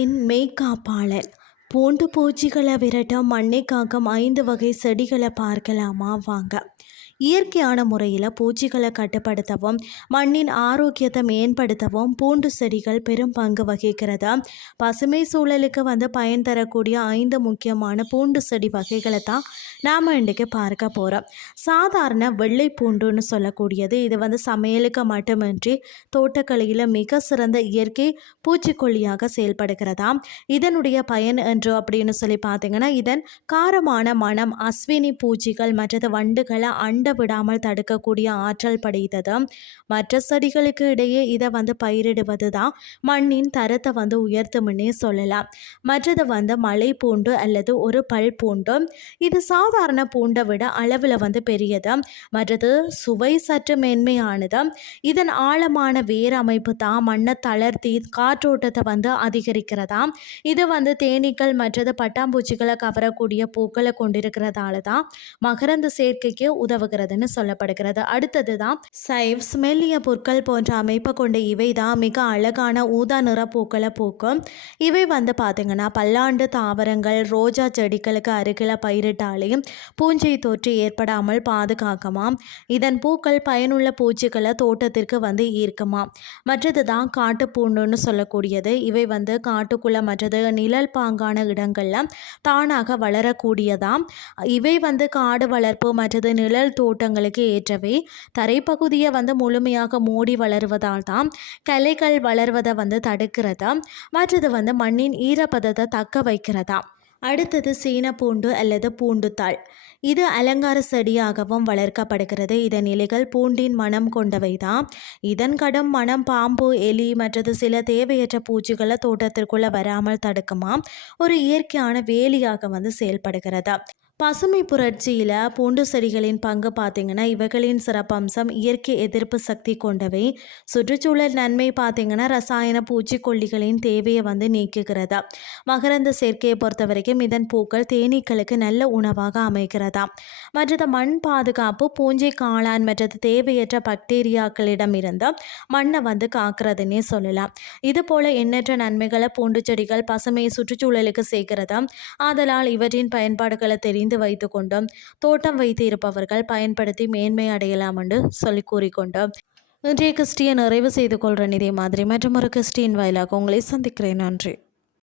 மண்ணின் மெய்காப்பாளர். பூண்டு பூச்சிகளை விரட்ட மண்ணை காக்கும் 5 வகை செடிகளை பார்க்கலாமா வாங்க. இயற்கையான முறையில் பூச்சிகளை கட்டுப்படுத்தவும் மண்ணின் ஆரோக்கியத்தை மேம்படுத்தவும் பூண்டு செடிகள் பெரும் பங்கு வகிக்கிறது. பசுமை சூழலுக்கு பயன் தரக்கூடிய 5 முக்கியமான பூண்டு செடி வகைகளை தான் நாம் இன்றைக்கு பார்க்க போகிறோம். சாதாரண வெள்ளை பூண்டுன்னு சொல்லக்கூடியது இது சமையலுக்கு மட்டுமின்றி தோட்டக்கலையில் மிக சிறந்த இயற்கை பூச்சிக்கொல்லியாக செயல்படுகிறதா. இதனுடைய பயன் என்று அப்படின்னு சொல்லி பார்த்தீங்கன்னா, இதன் காரமான மனம் அஸ்வினி பூச்சிகள் மற்றது வண்டுகளை அண்ட விடாமல் தடுக்கக்கூடிய ஆற்றல் படைத்தது. மற்ற செடிகளுக்கு இடையே இதை பயிரிடுவது தான் மண்ணின் தரத்தை உயர்த்தும்னே சொல்லலாம். மற்றது மலை பூண்டு அல்லது ஒரு பல் பூண்டு. இது சாதாரண பூண்டை விட அளவில் பெரியது. மற்றது சுவை சற்று மென்மையானது. இதன் ஆழமான வேர் அமைப்பு தான் மண்ணை தளர்த்தி காற்றோட்டத்தை அதிகரிக்கிறதா. இது தேனீக்கள் மற்றது பட்டாம்பூச்சிகளை கவரக்கூடிய பூக்களை கொண்டிருக்கிறதால தான் மகரந்த சேர்க்கைக்கு உதவுகிறதுன்னு சொல்லப்படுகிறது. அடுத்தது தான் சைவ்ஸ். மெல்லிய புற்கள் போன்ற அமைப்பை கொண்ட இவை தான் மிக அழகான ஊதா நிற பூக்களை பூக்கும். இவை பார்த்தீங்கன்னா பல்லாண்டு தாவரங்கள் ரோஜா செடிகளுக்கு அருகில் பயிரிட்டாலேயும் பூஞ்சை தொற்று ஏற்படாமல் பாதுகாக்குமாம். இதன் பூக்கள் பயனுள்ள பூச்சிகளை தோட்டத்திற்கு ஈர்க்குமா. மற்றது தான் காட்டு பூண்டுன்னு சொல்லக்கூடியது. இவை காட்டுக்குள்ள மற்றது நிழல் பாங்கான இடங்கள்ல தானாக வளரக்கூடியதாம். இவை காடு வளர்ப்பு மற்றது நிழல் தோட்டங்களுக்கு ஏற்றவை. தரைப்பகுதியை முழுமையாக மூடி வளருவதால் தான் கிளைகள் வளர்வதை தடுக்கிறதா. மற்றது மண்ணின் ஈரப்பதத்தை தக்க வைக்கிறதா. அடுத்தது சீன பூண்டு அல்லது பூண்டுத்தாள். இது அலங்கார செடியாகவும் வளர்க்கப்படுகிறது. இதன் இலைகள் பூண்டின் மனம் கொண்டவை தான். இதன் கடும் மனம் பாம்பு எலி மற்றது சில தேவையற்ற பூச்சிகளை தோட்டத்திற்குள்ள வராமல் தடுக்குமா. ஒரு இயற்கையான வேலியாக செயல்படுகிறது. பசுமை புரட்சியில் பூண்டு செடிகளின் பங்கு பார்த்திங்கன்னா, இவைகளின் சிறப்பம்சம் இயற்கை எதிர்ப்பு சக்தி கொண்டவை. சுற்றுச்சூழல் நன்மை பார்த்திங்கன்னா, ரசாயன பூச்சிக்கொல்லிகளின் தேவையை நீக்குகிறது. மகரந்த சேர்க்கையை பொறுத்த வரைக்கும் இதன் பூக்கள் தேனீக்களுக்கு நல்ல உணவாக அமைகிறதா. மற்றது மண் பாதுகாப்பு பூஞ்சை காளான் மற்றது தேவையற்ற பாக்டீரியாக்களிடமிருந்து மண்ணை காக்கிறதுனே சொல்லலாம். இது போல எண்ணற்ற நன்மைகளை பூண்டு செடிகள் பசுமை சுற்றுச்சூழலுக்கு சேர்க்கிறது. ஆதலால் இவற்றின் பயன்பாடுகளை தெரிந்து வைத்துக்கொண்டும் தோட்டம் வைத்து இருப்பவர்கள் பயன்படுத்தி மேன்மை அடையலாம் என்று சொல்லி கூறிக்கொண்டோம். இன்றைய கிறிஸ்டியை நிறைவு செய்து கொள்கிறேன். இதே மாதிரி மற்றும் ஒரு கிறிஸ்டின் வாயிலாக உங்களை சந்திக்கிறேன். நன்றி.